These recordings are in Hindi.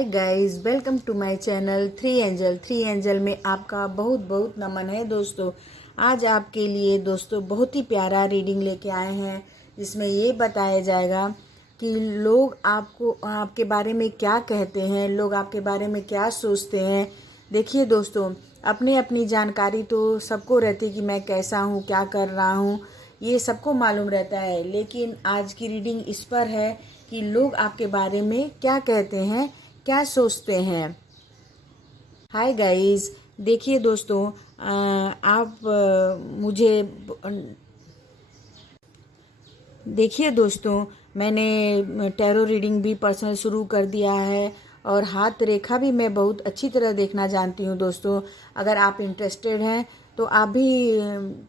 Hi guys, welcome to my channel three angel में आपका बहुत बहुत नमन है दोस्तों। आज आपके लिए दोस्तों बहुत ही प्यारा रीडिंग लेके आए हैं, जिसमें ये बताया जाएगा कि लोग आपके बारे में क्या कहते हैं, लोग आपके बारे में क्या सोचते हैं। देखिए दोस्तों, अपनी अपनी जानकारी तो सबको रहती है कि मैं कैसा हूँ, क्या कर रहा हूँ, ये सबको मालूम रहता है। लेकिन आज की रीडिंग इस पर है कि लोग आपके बारे में क्या कहते हैं, क्या सोचते हैं। हाय गाइस, देखिए दोस्तों, आप मुझे देखिए दोस्तों, मैंने टैरो रीडिंग भी पर्सनल शुरू कर दिया है और हाथ रेखा भी मैं बहुत अच्छी तरह देखना जानती हूँ दोस्तों। अगर आप इंटरेस्टेड हैं तो आप भी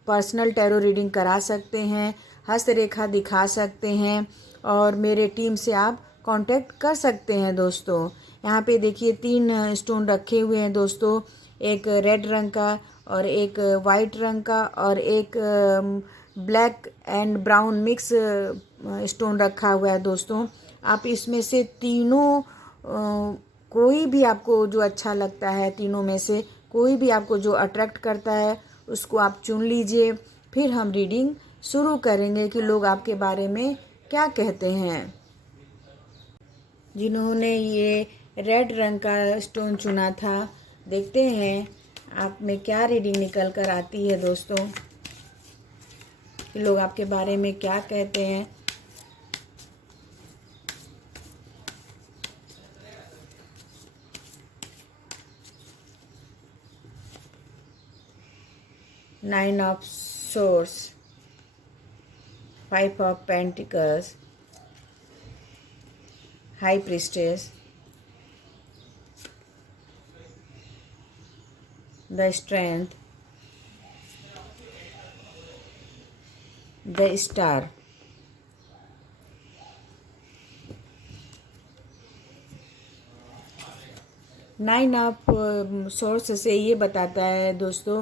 पर्सनल टैरो रीडिंग करा सकते हैं, हस्त रेखा दिखा सकते हैं और मेरे टीम से आप कांटेक्ट कर सकते हैं दोस्तों। यहाँ पे देखिए 3 स्टोन रखे हुए हैं दोस्तों, एक रेड रंग का और एक वाइट रंग का और एक black and brown mix stone रखा हुआ है दोस्तों। आप इसमें से तीनों कोई भी आपको जो अच्छा लगता है, तीनों में से कोई भी आपको जो अट्रैक्ट करता है उसको आप चुन लीजिए। फिर हम रीडिंग शुरू करेंगे कि लोग आपके बारे में क्या कहते हैं। जिन्होंने ये रेड रंग का स्टोन चुना था, देखते हैं आप में क्या रीडिंग निकल कर आती है दोस्तों, कि लोग आपके बारे में क्या कहते हैं। Nine of source, 5 of pentacles, high priestess, the strength, the star. Nine of source से ये बताता है दोस्तों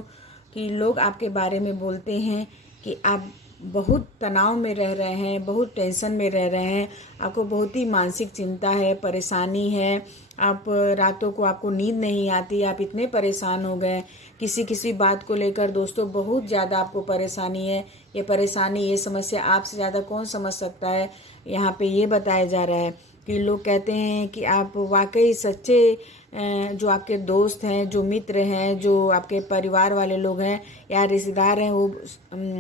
कि लोग आपके बारे में बोलते हैं कि आप बहुत तनाव में रह रहे हैं, बहुत टेंशन में रह रहे हैं, आपको बहुत ही मानसिक चिंता है, परेशानी है, आप रातों को आपको नींद नहीं आती, आप इतने परेशान हो गए किसी किसी बात को लेकर दोस्तों, बहुत ज़्यादा आपको परेशानी है। ये परेशानी, ये समस्या आपसे ज़्यादा कौन समझ सकता है। यहाँ पे ये बताया जा रहा है कि लोग कहते हैं कि आप वाकई सच्चे जो आपके दोस्त हैं, जो मित्र हैं, जो आपके परिवार वाले लोग हैं या रिश्तेदार हैं, वो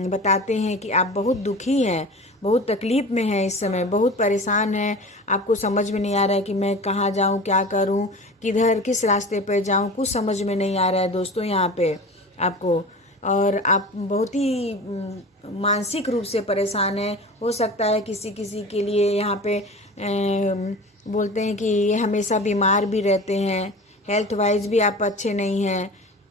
बताते हैं कि आप बहुत दुखी हैं, बहुत तकलीफ़ में हैं, इस समय बहुत परेशान हैं। आपको समझ में नहीं आ रहा है कि मैं कहाँ जाऊँ, क्या करूँ, किधर किस रास्ते पर जाऊँ, कुछ समझ में नहीं आ रहा है दोस्तों यहाँ पे आपको। और आप बहुत ही मानसिक रूप से परेशान हैं। हो सकता है किसी किसी के लिए यहाँ पे बोलते हैं कि ये हमेशा बीमार भी रहते हैं, हेल्थ वाइज भी आप अच्छे नहीं हैं।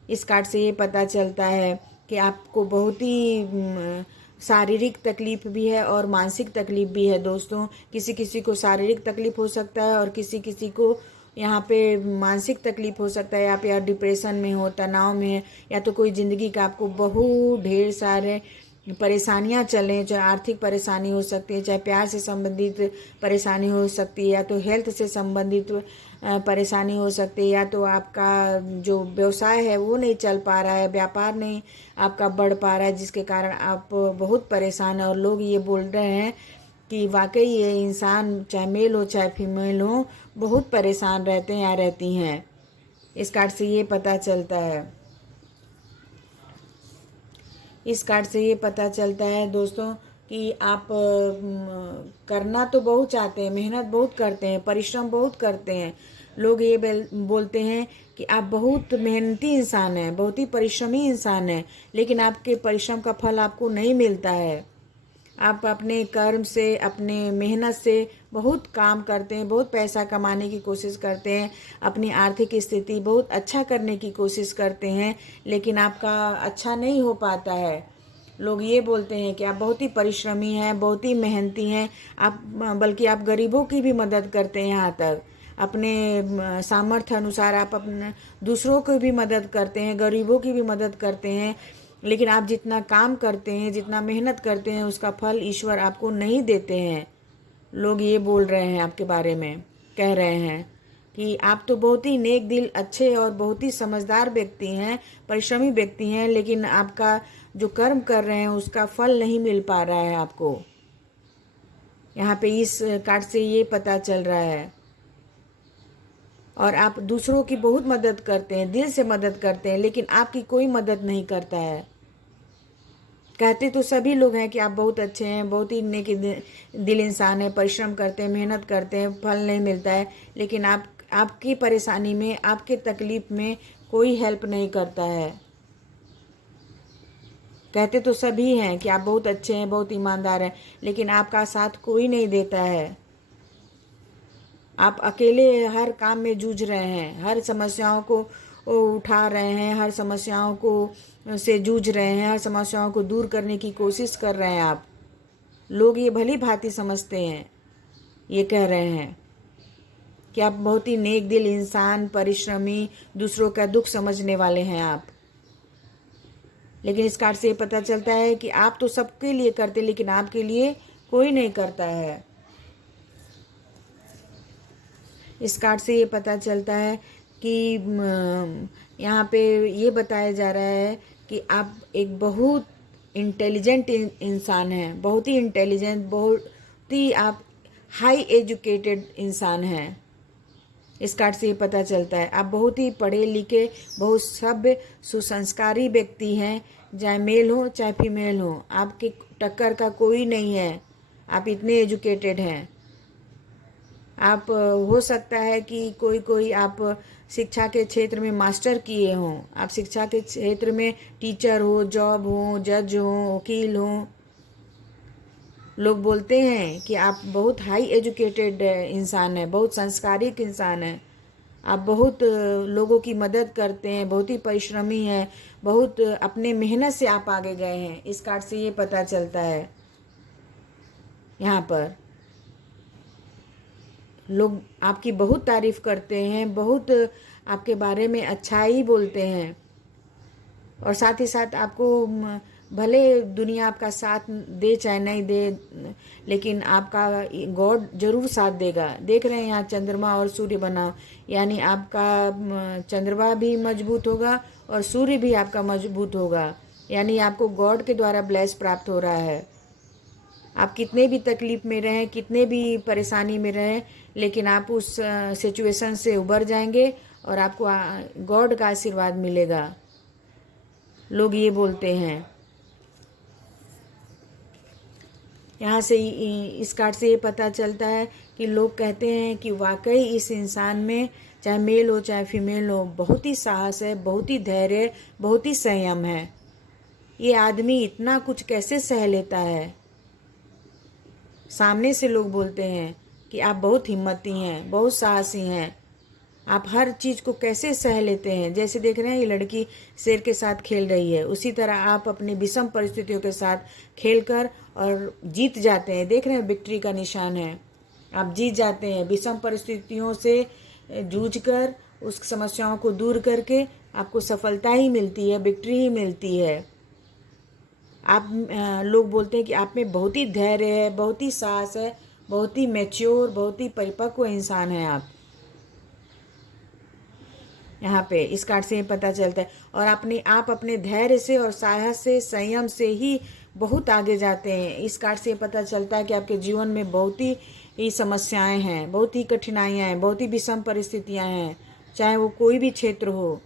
इस कार्ड से ये पता चलता है कि आपको बहुत ही शारीरिक तकलीफ भी है और मानसिक तकलीफ भी है दोस्तों। किसी किसी को शारीरिक तकलीफ हो सकता है और किसी किसी को यहाँ पे मानसिक तकलीफ हो सकता है। आप या डिप्रेशन में हो, तनाव में है, या तो कोई ज़िंदगी का आपको बहुत ढेर सारे परेशानियां चलें, चाहे आर्थिक परेशानी हो सकती है, चाहे प्यार से संबंधित परेशानी हो सकती है, या तो हेल्थ से संबंधित परेशानी हो सकती है, या तो आपका जो व्यवसाय है वो नहीं चल पा रहा है, व्यापार नहीं आपका बढ़ पा रहा है, जिसके कारण आप बहुत परेशान हैं। और लोग ये बोल रहे हैं कि वाकई ये इंसान, चाहे मेल हो चाहे फीमेल हो, बहुत परेशान रहते हैं या रहती हैं। इस कार्ड से ये पता चलता है। इस कार्ड से ये पता चलता है दोस्तों कि आप करना तो बहुत चाहते हैं, मेहनत बहुत करते हैं, परिश्रम बहुत करते हैं। लोग ये बोलते हैं कि आप बहुत मेहनती इंसान हैं, बहुत ही परिश्रमी इंसान हैं, लेकिन आपके परिश्रम का फल आपको नहीं मिलता है। आप अपने कर्म से, अपने मेहनत से बहुत काम करते हैं, बहुत पैसा कमाने की कोशिश करते हैं, अपनी आर्थिक स्थिति बहुत अच्छा करने की कोशिश करते हैं, लेकिन आपका अच्छा नहीं हो पाता है। लोग ये बोलते हैं कि आप बहुत ही परिश्रमी हैं, बहुत ही मेहनती हैं, आप बल्कि आप गरीबों की भी मदद करते हैं। यहाँ तक अपने सामर्थ्य अनुसार आप अपने दूसरों को भी मदद करते हैं, गरीबों की भी मदद करते हैं, लेकिन आप जितना काम करते हैं, जितना मेहनत करते हैं, उसका फल ईश्वर आपको नहीं देते हैं। लोग ये बोल रहे हैं आपके बारे में, कह रहे हैं कि आप तो बहुत ही नेक दिल, अच्छे और बहुत ही समझदार व्यक्ति हैं, परिश्रमी व्यक्ति हैं, लेकिन आपका जो कर्म कर रहे हैं उसका फल नहीं मिल पा रहा है आपको। यहाँ पे इस कार्ड से ये पता चल रहा है। और आप दूसरों की बहुत मदद करते हैं, दिल से मदद करते हैं, लेकिन आपकी कोई मदद नहीं करता है। कहते तो सभी लोग हैं कि आप बहुत अच्छे हैं, बहुत ही नेक दिल इंसान है, परिश्रम करते हैं, मेहनत करते हैं, फल नहीं मिलता है, लेकिन आपकी परेशानी में, आपके तकलीफ में कोई हेल्प नहीं करता है। कहते तो सभी हैं कि आप बहुत अच्छे हैं, बहुत ईमानदार हैं, लेकिन आपका साथ कोई नहीं देता है। आप अकेले हर काम में जूझ रहे हैं, हर समस्याओं को उठा रहे हैं, हर समस्याओं को से जूझ रहे हैं, हर समस्याओं को दूर करने की कोशिश कर रहे हैं आप। लोग ये भली भांति समझते हैं, ये कह रहे हैं कि आप बहुत ही नेक दिल इंसान, परिश्रमी, दूसरों का दुख समझने वाले हैं आप। लेकिन इस कार्ड से ये पता चलता है कि आप तो सबके लिए करते, लेकिन आपके लिए कोई नहीं करता है। इस कार्ड से ये पता चलता है कि यहाँ पे ये बताया जा रहा है कि आप एक बहुत इंटेलिजेंट इंसान हैं, बहुत ही इंटेलिजेंट, बहुत ही आप हाई एजुकेटेड इंसान हैं। इस कार्ड से ये पता चलता है आप बहुत ही पढ़े लिखे, बहुत सभ्य, सुसंस्कारी व्यक्ति हैं, चाहे मेल हो चाहे फीमेल हो, आपके टक्कर का कोई नहीं है। आप इतने एजुकेटेड हैं। आप हो सकता है कि कोई आप शिक्षा के क्षेत्र में मास्टर किए हों, आप शिक्षा के क्षेत्र में टीचर हो, जॉब हो, जज हो, वकील हो। लोग बोलते हैं कि आप बहुत हाई एजुकेटेड इंसान हैं, बहुत संस्कारिक इंसान हैं, आप बहुत लोगों की मदद करते हैं, बहुत ही परिश्रमी हैं, बहुत अपने मेहनत से आप आगे गए हैं। इस कार्ड से ये पता चलता है। यहाँ पर लोग आपकी बहुत तारीफ़ करते हैं, बहुत आपके बारे में अच्छाई बोलते हैं, और साथ ही साथ आपको भले दुनिया आपका साथ दे चाहे नहीं दे, लेकिन आपका गॉड जरूर साथ देगा। देख रहे हैं यहाँ चंद्रमा और सूर्य बना, यानी आपका चंद्रमा भी मजबूत होगा और सूर्य भी आपका मजबूत होगा, यानी आपको गॉड के द्वारा ब्लेस प्राप्त हो रहा है। आप कितने भी तकलीफ में रहें, कितने भी परेशानी में रहें, लेकिन आप उस सिचुएशन से उबर जाएंगे और आपको गॉड का आशीर्वाद मिलेगा। लोग ये बोलते हैं। यहाँ से इस कार्ड से ये पता चलता है कि लोग कहते हैं कि वाकई इस इंसान में, चाहे मेल हो चाहे फीमेल हो, बहुत ही साहस है, बहुत ही धैर्य, बहुत ही संयम है। ये आदमी इतना कुछ कैसे सह लेता है। सामने से लोग बोलते हैं कि आप बहुत हिम्मती हैं, बहुत साहसी हैं, आप हर चीज़ को कैसे सह लेते हैं। जैसे देख रहे हैं ये लड़की शेर के साथ खेल रही है, उसी तरह आप अपनी विषम परिस्थितियों के साथ खेलकर और जीत जाते हैं। देख रहे हैं विक्ट्री का निशान है, आप जीत जाते हैं। विषम परिस्थितियों से जूझकर उस समस्याओं को दूर करके आपको सफलता ही मिलती है, विक्ट्री ही मिलती है। आप लोग बोलते हैं कि आप में बहुत ही धैर्य है, बहुत ही साहस है, बहुत ही मैच्योर, बहुत ही परिपक्व इंसान हैं आप। यहाँ पे इस कार्ड से पता चलता है। और आप अपने धैर्य से और साहस से, संयम से ही बहुत आगे जाते हैं। इस कार्ड से पता चलता है कि आपके जीवन में बहुत ही समस्याएं हैं, बहुत ही कठिनाइयाँ हैं, बहुत ही विषम परिस्थितियाँ हैं, चाहे वो कोई भी क्षेत्र हो,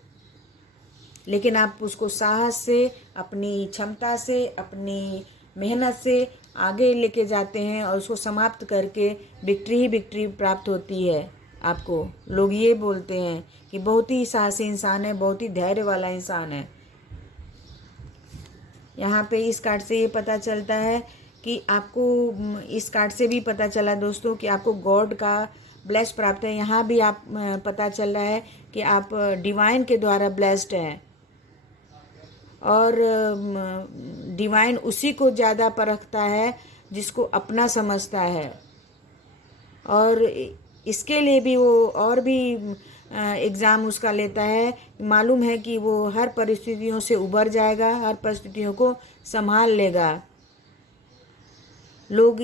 लेकिन आप उसको साहस से, अपनी क्षमता से, अपनी मेहनत से आगे लेके जाते हैं और उसको समाप्त करके विक्ट्री ही विक्ट्री प्राप्त होती है आपको। लोग ये बोलते हैं कि बहुत ही साहसी इंसान है, बहुत ही धैर्य वाला इंसान है। यहाँ पे इस कार्ड से ये पता चलता है कि आपको, इस कार्ड से भी पता चला दोस्तों कि आपको गॉड का ब्लेस प्राप्त है। यहाँ भी आप पता चल रहा है कि आप डिवाइन के द्वारा ब्लेस्ड हैं, और डिवाइन उसी को ज़्यादा परखता है जिसको अपना समझता है, और इसके लिए भी वो और भी एग्ज़ाम उसका लेता है। मालूम है कि वो हर परिस्थितियों से उबर जाएगा, हर परिस्थितियों को संभाल लेगा। लोग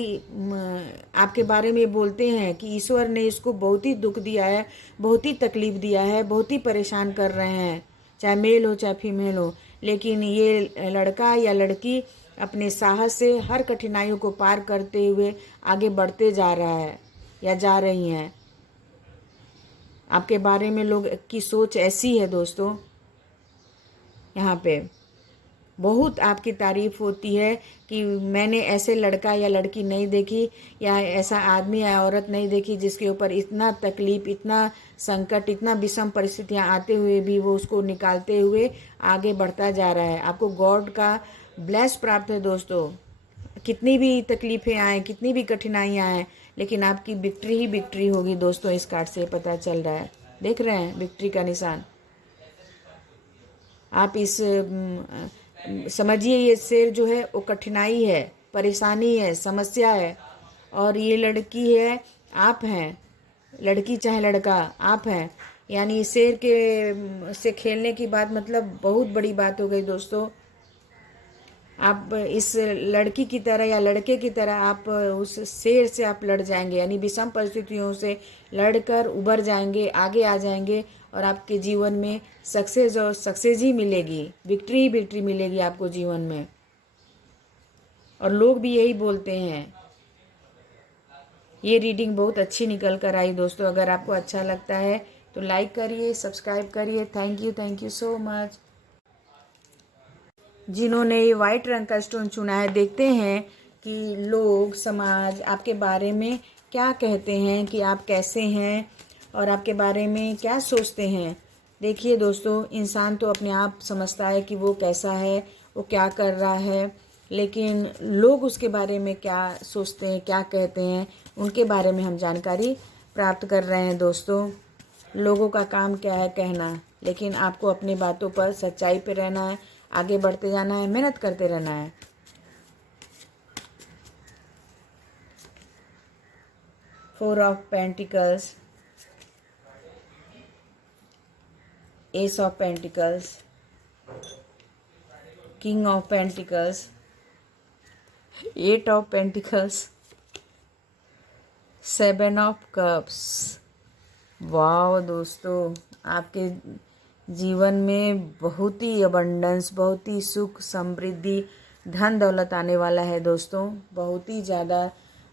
आपके बारे में बोलते हैं कि ईश्वर ने इसको बहुत ही दुख दिया है, बहुत ही तकलीफ दिया है, बहुत ही परेशान कर रहे हैं, चाहे मेल हो चाहे फीमेल हो। लेकिन ये लड़का या लड़की अपने साहस से हर कठिनाइयों को पार करते हुए आगे बढ़ते जा रहा है या जा रही हैं। आपके बारे में लोग की सोच ऐसी है दोस्तों, यहाँ पे बहुत आपकी तारीफ़ होती है कि मैंने ऐसे लड़का या लड़की नहीं देखी, या ऐसा आदमी या औरत नहीं देखी जिसके ऊपर इतना तकलीफ़, इतना संकट, इतना विषम परिस्थितियाँ आते हुए भी वो उसको निकालते हुए आगे बढ़ता जा रहा है। आपको गॉड का ब्लेस प्राप्त है दोस्तों। कितनी भी तकलीफ़ें आएँ, कितनी भी कठिनाइयाँ आएँ, लेकिन आपकी विक्ट्री ही विक्ट्री होगी दोस्तों। इस कार्ड से पता चल रहा है, देख रहे हैं विक्ट्री का निशान। आप इस समझिए, ये शेर जो है वो कठिनाई है, परेशानी है, समस्या है, और ये लड़की है, आप हैं, लड़की चाहे लड़का, आप हैं। यानी शेर के से खेलने की बात मतलब बहुत बड़ी बात हो गई दोस्तों। आप इस लड़की की तरह या लड़के की तरह आप उस शेर से आप लड़ जाएंगे, यानी विषम परिस्थितियों से लड़कर उबर जाएंगे, आगे आ जाएंगे, और आपके जीवन में सक्सेस और सक्सेस ही मिलेगी, विक्ट्री ही विक्ट्री मिलेगी आपको जीवन में। और लोग भी यही बोलते हैं। ये रीडिंग बहुत अच्छी निकल कर आई दोस्तों। अगर आपको अच्छा लगता है तो लाइक करिए, सब्सक्राइब करिए। Thank you so much. जिन्होंने ये वाइट रंग का स्टोन चुना है, देखते हैं कि लोग, समाज आपके बारे में क्या कहते हैं, कि आप कैसे हैं और आपके बारे में क्या सोचते हैं। देखिए दोस्तों, इंसान तो अपने आप समझता है कि वो कैसा है, वो क्या कर रहा है, लेकिन लोग उसके बारे में क्या सोचते हैं, क्या कहते हैं, उनके बारे में हम जानकारी प्राप्त कर रहे हैं दोस्तों। लोगों का काम क्या है कहना, लेकिन आपको अपनी बातों पर सच्चाई पे रहना है, आगे बढ़ते जाना है, मेहनत करते रहना है। Four of pentacles, ace of pentacles, king of pentacles, eight of pentacles, seven of cups. वाह दोस्तों, आपके जीवन में बहुत ही अबंडेंस, बहुत ही सुख समृद्धि, धन दौलत आने वाला है दोस्तों। बहुत ही ज़्यादा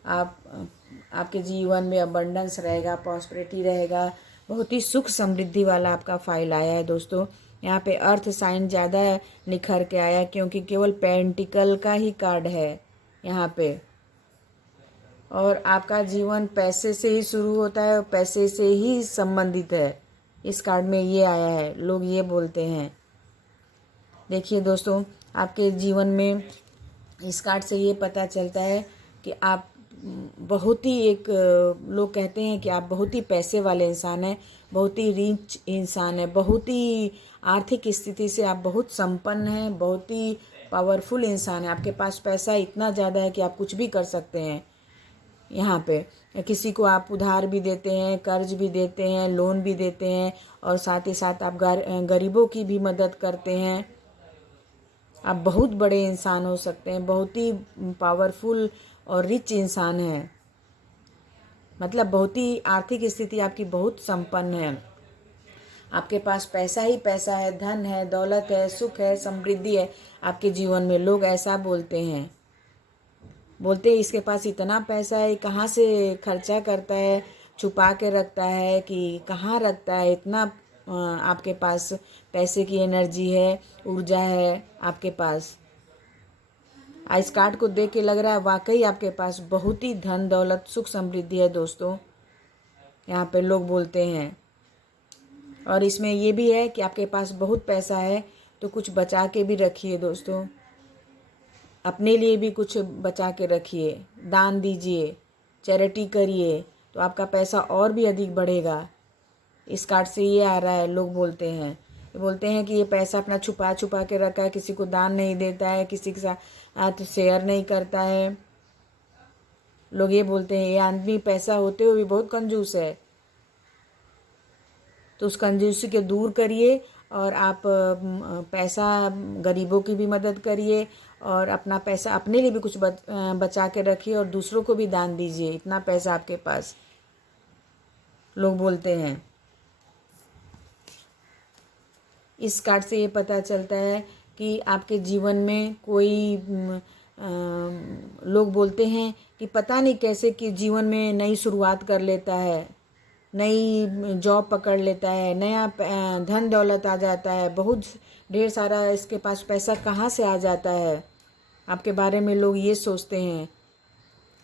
आपके जीवन में अबंडेंस रहेगा, प्रॉस्पेरिटी रहेगा, बहुत ही सुख समृद्धि वाला आपका फाइल आया है दोस्तों। यहाँ पे अर्थ साइन ज़्यादा निखर के आया, क्योंकि केवल पेंटिकल का ही कार्ड है यहाँ पे। और आपका जीवन पैसे से ही शुरू होता है और पैसे से ही संबंधित है, इस कार्ड में ये आया है, लोग ये बोलते हैं। देखिए दोस्तों, आपके जीवन में इस कार्ड से ये पता चलता है कि आप बहुत ही लोग कहते हैं कि आप बहुत ही पैसे वाले इंसान हैं, बहुत ही रिच इंसान है, बहुत ही आर्थिक स्थिति से आप बहुत संपन्न हैं, बहुत ही पावरफुल इंसान है। आपके पास पैसा इतना ज़्यादा है कि आप कुछ भी कर सकते हैं। यहाँ पे किसी को आप उधार भी देते हैं, कर्ज भी देते हैं, लोन भी देते हैं, और साथ ही साथ आप गरीबों की भी मदद करते हैं। आप बहुत बड़े इंसान हो सकते हैं, बहुत ही पावरफुल और रिच इंसान हैं, मतलब बहुत ही आर्थिक स्थिति आपकी बहुत संपन्न है। आपके पास पैसा ही पैसा है, धन है, दौलत है, सुख है, समृद्धि है आपके जीवन में। लोग ऐसा बोलते हैं, बोलते हैं इसके पास इतना पैसा है, कहाँ से खर्चा करता है, छुपा के रखता है कि कहाँ रखता है, इतना आपके पास पैसे की एनर्जी है, ऊर्जा है आपके पास। इस कार्ड को देख के लग रहा है वाकई आपके पास बहुत ही धन दौलत सुख समृद्धि है दोस्तों, यहाँ पे लोग बोलते हैं। और इसमें ये भी है कि आपके पास बहुत पैसा है तो कुछ बचा के भी रखिए दोस्तों, अपने लिए भी कुछ बचा के रखिए, दान दीजिए, चैरिटी करिए, तो आपका पैसा और भी अधिक बढ़ेगा। इस कार्ड से ये आ रहा है, लोग बोलते हैं कि ये पैसा अपना छुपा छुपा के रखा है, किसी को दान नहीं देता है, किसी के साथ शेयर नहीं करता है। लोग ये बोलते हैं ये आदमी पैसा होते हुए भी बहुत कंजूस है। तो उस कंजूसी को दूर करिए और आप पैसा गरीबों की भी मदद करिए और अपना पैसा अपने लिए भी कुछ बचा के रखिए और दूसरों को भी दान दीजिए। इतना पैसा आपके पास, लोग बोलते हैं। इस कार्ड से ये पता चलता है कि आपके जीवन में कोई लोग बोलते हैं कि पता नहीं कैसे कि जीवन में नई शुरुआत कर लेता है, नई जॉब पकड़ लेता है, नया धन दौलत आ जाता है, बहुत ढेर सारा इसके पास पैसा कहाँ से आ जाता है। आपके बारे में लोग ये सोचते हैं।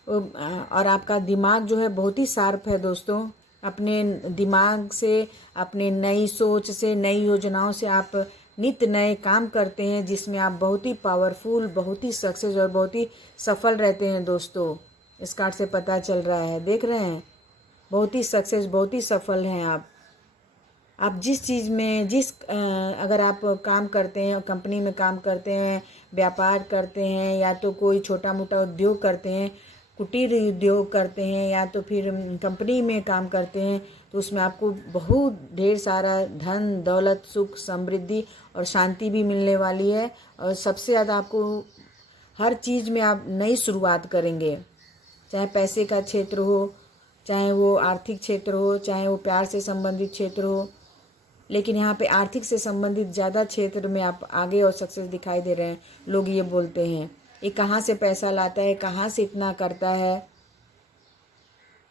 और आपका दिमाग जो है बहुत ही शार्प है दोस्तों। अपने दिमाग से, अपने नई सोच से, नई योजनाओं से आप नित्य नए काम करते हैं जिसमें आप बहुत ही पावरफुल, बहुत ही सक्सेस और बहुत ही सफल रहते हैं दोस्तों। इस कार्ड से पता चल रहा है, देख रहे हैं, बहुत ही सक्सेस, बहुत ही सफल हैं आप जिस चीज़ में अगर आप काम करते हैं, कंपनी में काम करते हैं, व्यापार करते हैं, या तो कोई छोटा मोटा उद्योग करते हैं, कुटीर उद्योग करते हैं, या तो फिर कंपनी में काम करते हैं, तो उसमें आपको बहुत ढेर सारा धन दौलत, सुख, समृद्धि और शांति भी मिलने वाली है। और सबसे ज़्यादा आपको हर चीज़ में आप नई शुरुआत करेंगे, चाहे पैसे का क्षेत्र हो, चाहे वो आर्थिक क्षेत्र हो, चाहे वो प्यार से संबंधित क्षेत्र हो। लेकिन यहाँ पे आर्थिक से संबंधित ज़्यादा क्षेत्र में आप आगे और सक्सेस दिखाई दे रहे हैं। लोग ये बोलते हैं ये कहाँ से पैसा लाता है, कहाँ से इतना करता है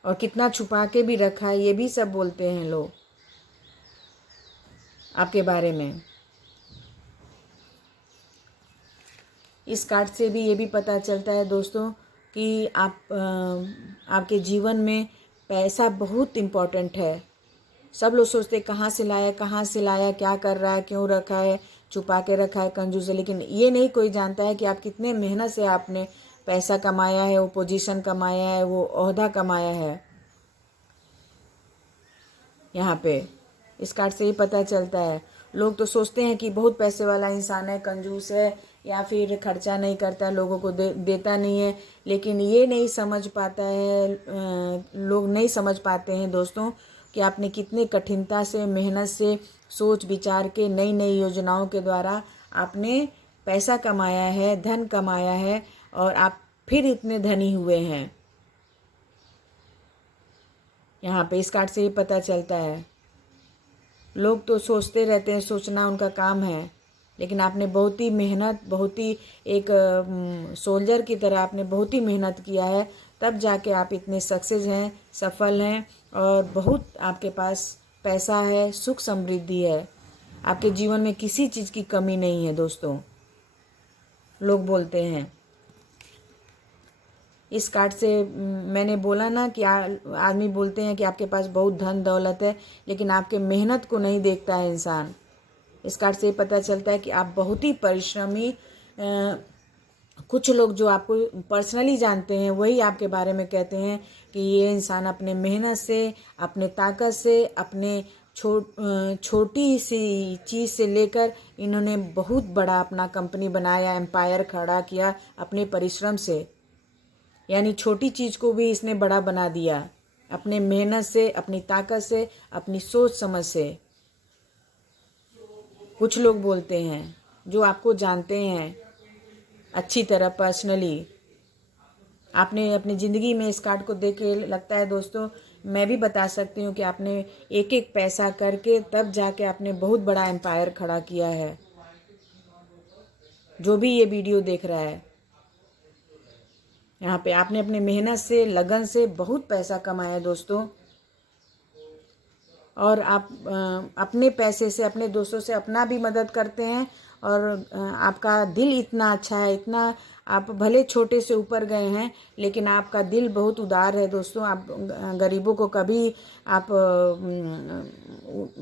और कितना छुपा के भी रखा है, ये भी सब बोलते हैं लोग आपके बारे में। इस कार्ड से भी ये भी पता चलता है दोस्तों कि आपके जीवन में पैसा बहुत इम्पोर्टेंट है। सब लोग सोचते हैं कहाँ से लाया, कहाँ से लाया, क्या कर रहा है, क्यों रखा है, छुपा के रखा है, कंजूस है। लेकिन ये नहीं कोई जानता है कि आप कितने मेहनत से आपने पैसा कमाया है, वो पोजीशन कमाया है, वो ओहदा कमाया है। यहाँ पे इस कार्ड से ही पता चलता है। लोग तो सोचते हैं कि बहुत पैसे वाला इंसान है, कंजूस है, या फिर खर्चा नहीं करता, लोगों को देता नहीं है। लेकिन ये नहीं समझ पाता है, लोग नहीं समझ पाते हैं दोस्तों कि आपने कितने कठिनता से, मेहनत से, सोच विचार के, नई नई योजनाओं के द्वारा आपने पैसा कमाया है, धन कमाया है और आप फिर इतने धनी हुए हैं। यहाँ पे इस कार्ड से ही पता चलता है। लोग तो सोचते रहते हैं, सोचना उनका काम है, लेकिन आपने बहुत ही मेहनत, बहुत ही एक सोल्जर की तरह आपने बहुत ही मेहनत किया है, तब जाके आप इतने सक्सेस हैं, सफल हैं और बहुत आपके पास पैसा है, सुख समृद्धि है। आपके जीवन में किसी चीज़ की कमी नहीं है दोस्तों, लोग बोलते हैं। इस कार्ड से मैंने बोला ना कि आदमी बोलते हैं कि आपके पास बहुत धन दौलत है, लेकिन आपके मेहनत को नहीं देखता है इंसान। इस कार्ड से पता चलता है कि आप बहुत ही परिश्रमी, कुछ लोग जो आपको पर्सनली जानते हैं वही आपके बारे में कहते हैं कि ये इंसान अपने मेहनत से, अपने ताकत से, अपने छोटी सी चीज़ से लेकर इन्होंने बहुत बड़ा अपना कंपनी बनाया, एम्पायर खड़ा किया अपने परिश्रम से। यानी छोटी चीज़ को भी इसने बड़ा बना दिया अपने मेहनत से, अपनी ताकत से, अपनी सोच समझ से। कुछ लोग बोलते हैं जो आपको जानते हैं अच्छी तरह पर्सनली। आपने अपनी ज़िंदगी में इस कार्ड को देख के लगता है दोस्तों, मैं भी बता सकती हूँ कि आपने एक एक पैसा करके तब जाके आपने बहुत बड़ा एम्पायर खड़ा किया है। जो भी ये वीडियो देख रहा है, यहाँ पे आपने अपने मेहनत से, लगन से बहुत पैसा कमाया दोस्तों। और आप अपने पैसे से, अपने दोस्तों से अपना भी मदद करते हैं और आपका दिल इतना अच्छा है, इतना आप भले छोटे से ऊपर गए हैं लेकिन आपका दिल बहुत उदार है दोस्तों। आप गरीबों को कभी आप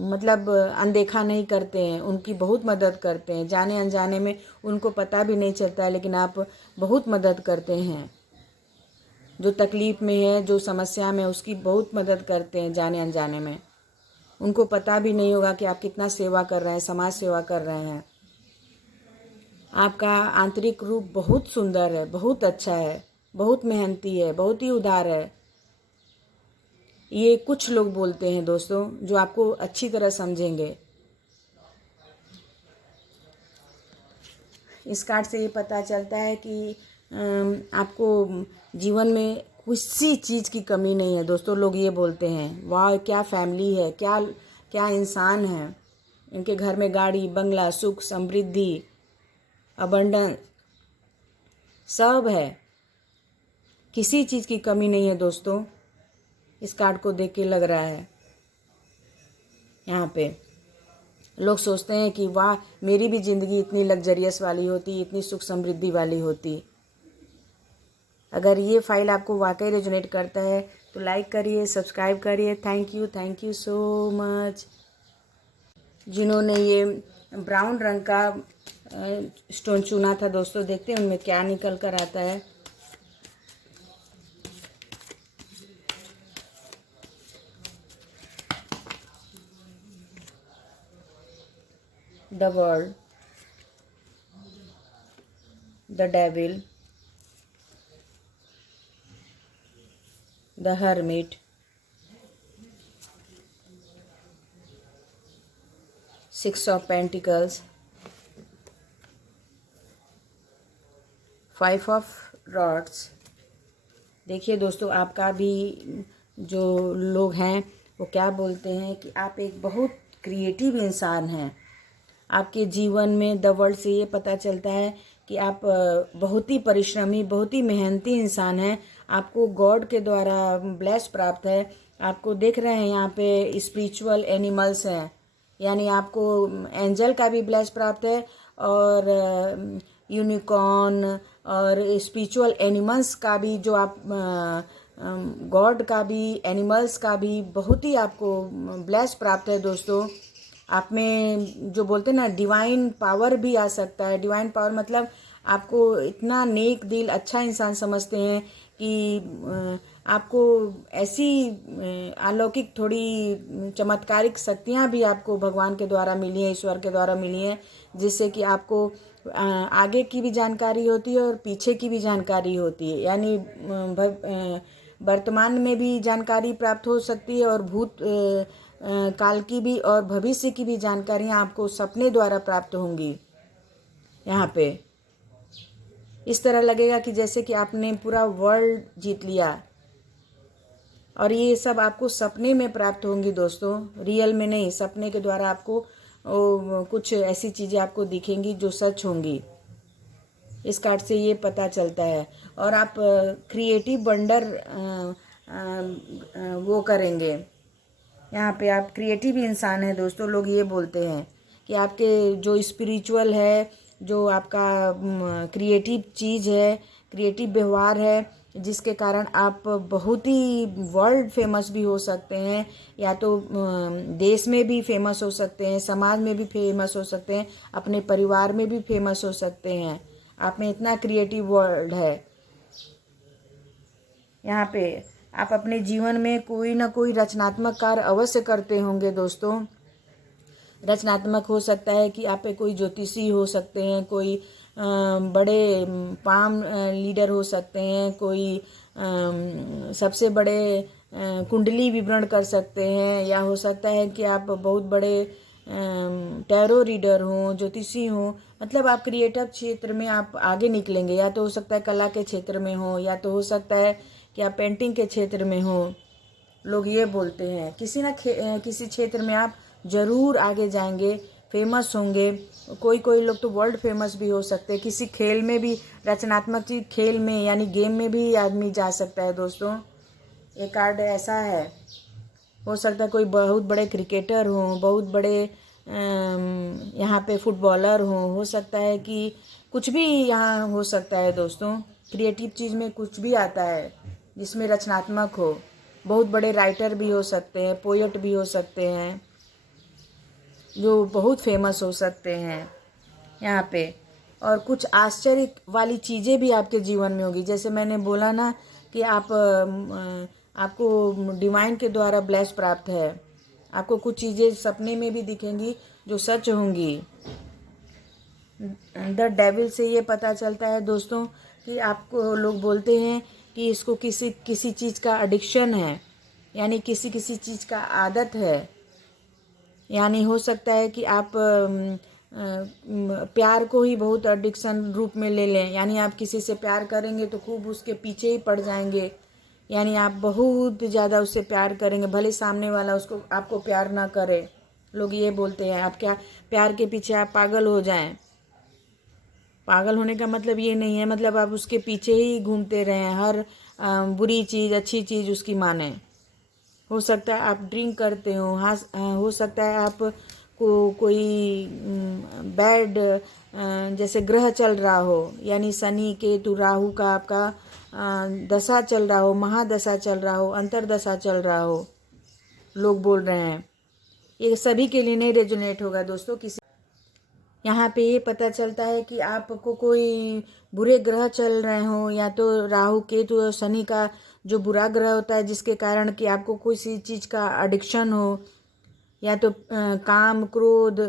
मतलब अनदेखा नहीं करते हैं, उनकी बहुत मदद करते हैं। जाने अनजाने में उनको पता भी नहीं चलता है, लेकिन आप बहुत मदद करते हैं। जो तकलीफ़ में है, जो समस्या में, उसकी बहुत मदद करते हैं जाने अनजाने में। उनको पता भी नहीं होगा कि आप कितना सेवा कर रहे हैं, समाज सेवा कर रहे हैं। आपका आंतरिक रूप बहुत सुंदर है, बहुत अच्छा है, बहुत मेहनती है, बहुत ही उदार है। ये कुछ लोग बोलते हैं दोस्तों जो आपको अच्छी तरह समझेंगे। इस कार्ड से ये पता चलता है कि आपको जीवन में किसी चीज़ की कमी नहीं है दोस्तों। लोग ये बोलते हैं वाह क्या फैमिली है, क्या क्या इंसान है, इनके घर में गाड़ी बंगला सुख समृद्धि अबंडेंस सब है, किसी चीज़ की कमी नहीं है दोस्तों। इस कार्ड को देख के लग रहा है यहाँ पे लोग सोचते हैं कि वाह मेरी भी ज़िंदगी इतनी लग्जरियस वाली होती, इतनी सुख समृद्धि वाली होती। अगर ये फाइल आपको वाकई रेजोनेट करता है तो लाइक करिए, सब्सक्राइब करिए। Thank you so much. जिन्होंने ये ब्राउन रंग का स्टोन चुना था दोस्तों, देखते हैं उनमें क्या निकल कर आता है। The world, the devil, the hermit, six of pentacles, five of rods. देखिए दोस्तों, आपका भी जो लोग हैं वो क्या बोलते हैं कि आप एक बहुत क्रिएटिव इंसान हैं। आपके जीवन में द वर्ल्ड से ये पता चलता है कि आप बहुत ही परिश्रमी, बहुत ही मेहनती इंसान हैं। आपको गॉड के द्वारा ब्लेस प्राप्त है। आपको देख रहे हैं यहाँ पे स्पिरिचुअल एनिमल्स हैं, यानी आपको एंजल का भी ब्लेस प्राप्त है और यूनिकॉर्न और स्पिरिचुअल एनिमल्स का भी, जो आप गॉड का भी एनिमल्स का भी बहुत ही आपको ब्लेस प्राप्त है दोस्तों। आप में जो बोलते हैं ना डिवाइन पावर भी आ सकता है। डिवाइन पावर मतलब आपको इतना नेक दिल, अच्छा इंसान समझते हैं कि आपको ऐसी अलौकिक थोड़ी चमत्कारिक शक्तियाँ भी आपको भगवान के द्वारा मिली हैं, ईश्वर के द्वारा मिली हैं, जिससे कि आपको आगे की भी जानकारी होती है और पीछे की भी जानकारी होती है। यानी वर्तमान में भी जानकारी प्राप्त हो सकती है और भूत काल की भी और भविष्य की भी जानकारियाँ आपको सपने द्वारा प्राप्त होंगी। यहाँ पे इस तरह लगेगा कि जैसे कि आपने पूरा वर्ल्ड जीत लिया, और ये सब आपको सपने में प्राप्त होंगी दोस्तों, रियल में नहीं। सपने के द्वारा आपको कुछ ऐसी चीज़ें आपको दिखेंगी जो सच होंगी। इस कार्ड से ये पता चलता है। और आप क्रिएटिव वंडर वो करेंगे। यहाँ पे आप क्रिएटिव इंसान हैं दोस्तों। लोग ये बोलते हैं कि आपके जो स्पिरिचुअल है, जो आपका क्रिएटिव चीज़ है, क्रिएटिव व्यवहार है, जिसके कारण आप बहुत ही वर्ल्ड फेमस भी हो सकते हैं, या तो देश में भी फेमस हो सकते हैं, समाज में भी फेमस हो सकते हैं, अपने परिवार में भी फेमस हो सकते हैं। आप में इतना क्रिएटिव वर्ल्ड है। यहाँ पे आप अपने जीवन में कोई ना कोई रचनात्मक कार्य अवश्य करते होंगे दोस्तों। रचनात्मक हो सकता है कि आप कोई ज्योतिषी हो सकते हैं, कोई बड़े पाम लीडर हो सकते हैं, कोई सबसे बड़े कुंडली विवरण कर सकते हैं, या हो सकता है कि आप बहुत बड़े टैरो रीडर हों, ज्योतिषी हों। मतलब आप क्रिएटिव क्षेत्र में आप आगे निकलेंगे। या तो हो सकता है कला के क्षेत्र में हो, या तो हो सकता है कि आप पेंटिंग के क्षेत्र में हो। लोग ये बोलते हैं किसी ना किसी क्षेत्र में आप ज़रूर आगे जाएंगे, फेमस होंगे। कोई लोग तो वर्ल्ड फेमस भी हो सकते हैं। किसी खेल में भी, रचनात्मक चीज खेल में यानी गेम में भी आदमी जा सकता है दोस्तों। ये कार्ड ऐसा है। हो सकता है कोई बहुत बड़े क्रिकेटर हों, बहुत बड़े यहाँ पे फुटबॉलर हों। हो सकता है कि कुछ भी यहाँ हो सकता है दोस्तों। क्रिएटिव चीज़ में कुछ भी आता है जिसमें रचनात्मक हो। बहुत बड़े राइटर भी हो सकते हैं, पोएट भी हो सकते हैं, जो बहुत फेमस हो सकते हैं यहाँ पे। और कुछ आश्चर्य वाली चीज़ें भी आपके जीवन में होगी। जैसे मैंने बोला ना कि आपको डिवाइन के द्वारा ब्लेस प्राप्त है। आपको कुछ चीज़ें सपने में भी दिखेंगी जो सच होंगी। द डेविल से ये पता चलता है दोस्तों कि आपको लोग बोलते हैं कि इसको किसी चीज़ का एडिक्शन है, यानी किसी चीज़ का आदत है। यानी हो सकता है कि आप प्यार को ही बहुत एडिक्शन रूप में ले लें, यानी आप किसी से प्यार करेंगे तो खूब उसके पीछे ही पड़ जाएंगे, यानी आप बहुत ज़्यादा उससे प्यार करेंगे, भले सामने वाला उसको आपको प्यार ना करे। लोग ये बोलते हैं आप क्या प्यार के पीछे आप पागल हो जाएं। पागल होने का मतलब ये नहीं है, मतलब आप उसके पीछे ही घूमते रहें, हर बुरी चीज़ अच्छी चीज़ उसकी माने। हो सकता है आप ड्रिंक करते हो, हाँ, हो सकता है आप को कोई बैड जैसे ग्रह चल रहा हो, यानी शनि केतु राहु का आपका दशा चल रहा हो, महादशा चल रहा हो, अंतरदशा चल रहा हो, लोग बोल रहे हैं। ये सभी के लिए नहीं रेजोनेट होगा दोस्तों। किसी यहाँ पे ये पता चलता है कि आपको कोई बुरे ग्रह चल रहे हो, या तो राहु केतु और शनि का जो बुरा ग्रह होता है जिसके कारण कि आपको किसी चीज़ का एडिक्शन हो, या तो काम क्रोध।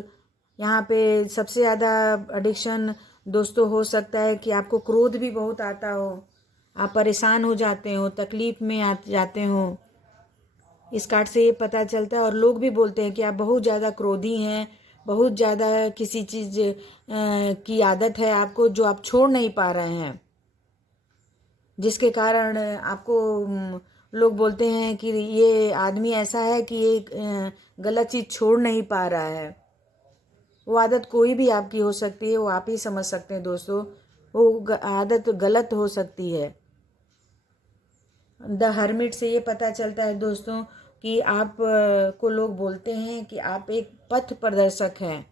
यहाँ पे सबसे ज़्यादा एडिक्शन दोस्तों हो सकता है कि आपको क्रोध भी बहुत आता हो, आप परेशान हो जाते हो, तकलीफ़ में आ जाते हो। इस कार्ड से ये पता चलता है, और लोग भी बोलते हैं कि आप बहुत ज़्यादा क्रोधी हैं, बहुत ज़्यादा किसी चीज़ की आदत है आपको जो आप छोड़ नहीं पा रहे हैं, जिसके कारण आपको लोग बोलते हैं कि ये आदमी ऐसा है कि ये गलत चीज़ छोड़ नहीं पा रहा है। वो आदत कोई भी आपकी हो सकती है, वो आप ही समझ सकते हैं दोस्तों, वो आदत गलत हो सकती है। द हर्मिट से ये पता चलता है दोस्तों कि आप को लोग बोलते हैं कि आप एक पथ प्रदर्शक हैं,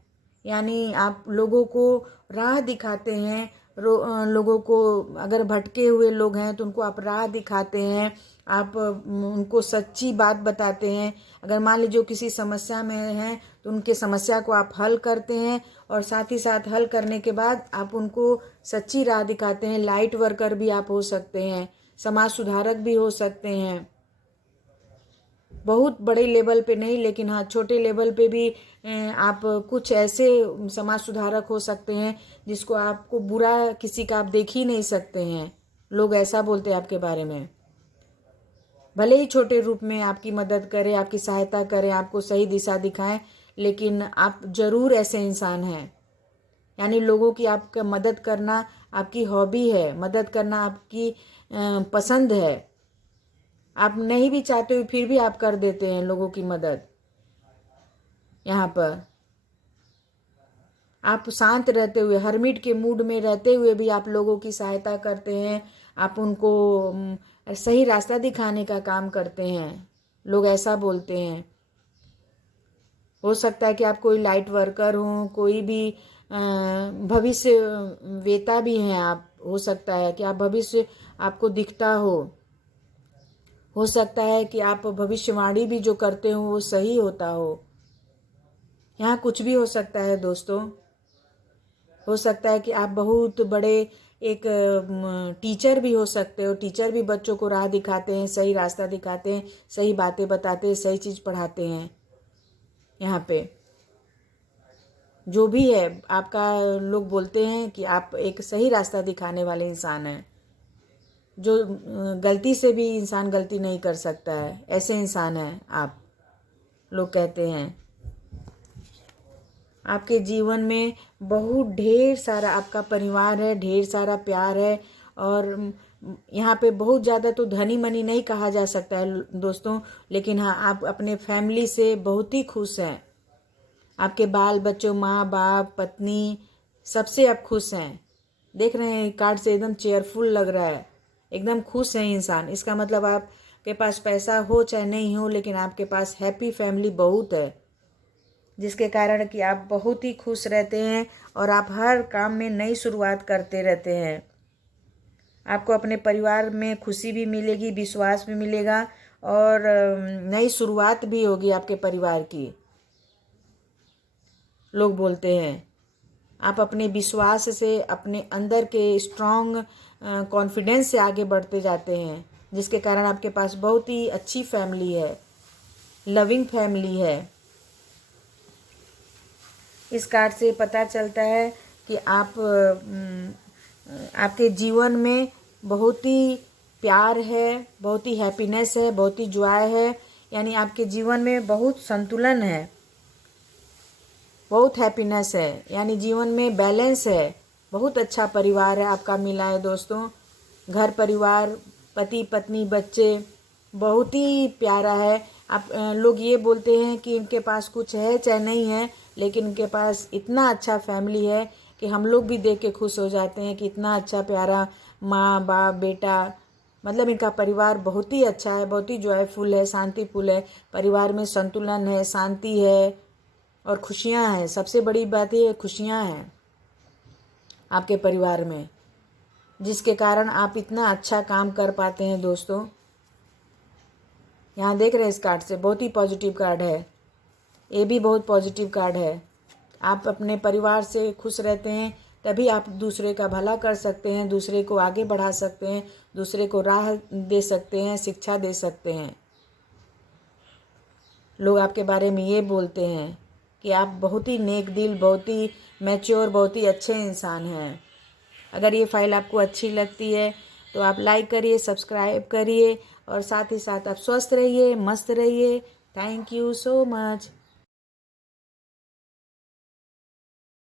यानी आप लोगों को राह दिखाते हैं। लोगों को अगर भटके हुए लोग हैं तो उनको आप राह दिखाते हैं, आप उनको सच्ची बात बताते हैं। अगर मान लीजिए किसी समस्या में हैं तो उनके समस्या को आप हल करते हैं, और साथ ही साथ हल करने के बाद आप उनको सच्ची राह दिखाते हैं। लाइट वर्कर भी आप हो सकते हैं, समाज सुधारक भी हो सकते हैं, बहुत बड़े लेवल पे नहीं लेकिन हाँ छोटे लेवल पे भी आप कुछ ऐसे समाज सुधारक हो सकते हैं जिसको आपको बुरा किसी का आप देख ही नहीं सकते हैं। लोग ऐसा बोलते हैं आपके बारे में, भले ही छोटे रूप में आपकी मदद करें, आपकी सहायता करें, आपको सही दिशा दिखाएं, लेकिन आप जरूर ऐसे इंसान हैं। यानी लोगों की आपका मदद करना आपकी हॉबी है, मदद करना आपकी पसंद है। आप नहीं भी चाहते हुए फिर भी आप कर देते हैं लोगों की मदद। यहाँ पर आप शांत रहते हुए, हर्मिट के मूड में रहते हुए भी आप लोगों की सहायता करते हैं, आप उनको सही रास्ता दिखाने का काम करते हैं। लोग ऐसा बोलते हैं। हो सकता है कि आप कोई लाइट वर्कर हो, कोई भी भविष्य वेता भी हैं आप। हो सकता है कि आप भविष्य आपको दिखता हो सकता है कि आप भविष्यवाणी भी जो करते हो वो सही होता हो। यहाँ कुछ भी हो सकता है दोस्तों। हो सकता है कि आप बहुत बड़े एक टीचर भी हो सकते हो। टीचर भी बच्चों को राह दिखाते हैं, सही रास्ता दिखाते हैं, सही बातें बताते हैं, सही चीज़ पढ़ाते हैं। यहाँ पे जो भी है आपका, लोग बोलते हैं कि आप एक सही रास्ता दिखाने वाले इंसान हैं, जो गलती से भी इंसान गलती नहीं कर सकता है, ऐसे इंसान हैं आप, लोग कहते हैं। आपके जीवन में बहुत ढेर सारा आपका परिवार है, ढेर सारा प्यार है, और यहाँ पे बहुत ज़्यादा तो धनी मनी नहीं कहा जा सकता है दोस्तों, लेकिन हाँ आप अपने फैमिली से बहुत ही खुश हैं। आपके बाल बच्चों, माँ बाप, पत्नी, सबसे आप खुश हैं। देख रहे हैं कार्ड से एकदम चेयरफुल लग रहा है, एकदम खुश है इंसान। इसका मतलब आपके पास पैसा हो चाहे नहीं हो, लेकिन आपके पास हैप्पी फैमिली बहुत है, जिसके कारण कि आप बहुत ही खुश रहते हैं, और आप हर काम में नई शुरुआत करते रहते हैं। आपको अपने परिवार में खुशी भी मिलेगी, विश्वास भी मिलेगा, और नई शुरुआत भी होगी आपके परिवार की। लोग बोलते हैं आप अपने विश्वास से, अपने अंदर के स्ट्रॉन्ग कॉन्फिडेंस से आगे बढ़ते जाते हैं, जिसके कारण आपके पास बहुत ही अच्छी फैमिली है, लविंग फैमिली है। इस कार्ड से पता चलता है कि आप आपके जीवन में बहुत ही प्यार है, बहुत ही हैप्पीनेस है, बहुत ही जॉय है, यानी आपके जीवन में बहुत संतुलन है। बहुत हैप्पीनेस है, यानी जीवन में बैलेंस है। बहुत अच्छा परिवार है आपका मिला है दोस्तों। घर परिवार, पति पत्नी बच्चे, बहुत ही प्यारा है। आप लोग ये बोलते हैं कि इनके पास कुछ है चाहे नहीं है, लेकिन इनके पास इतना अच्छा फैमिली है कि हम लोग भी देख के खुश हो जाते हैं कि इतना अच्छा प्यारा माँ बाप बेटा, मतलब इनका परिवार बहुत ही अच्छा है, बहुत ही जॉयफुल है, शांतिफुल है। परिवार में संतुलन है, शांति है और खुशियाँ हैं। सबसे बड़ी बात ये खुशियाँ हैं आपके परिवार में, जिसके कारण आप इतना अच्छा काम कर पाते हैं दोस्तों। यहाँ देख रहे हैं इस कार्ड से, बहुत ही पॉजिटिव कार्ड है। ये भी बहुत पॉजिटिव कार्ड है। आप अपने परिवार से खुश रहते हैं तभी आप दूसरे का भला कर सकते हैं, दूसरे को आगे बढ़ा सकते हैं, दूसरे को राह दे सकते हैं, शिक्षा दे सकते हैं। लोग आपके बारे में ये बोलते हैं कि आप बहुत ही नेक दिल, बहुत ही मैच्योर, बहुत ही अच्छे इंसान हैं। अगर ये फाइल आपको अच्छी लगती है तो आप लाइक करिए, सब्सक्राइब करिए और साथ ही साथ आप स्वस्थ रहिए, मस्त रहिए। Thank you so much.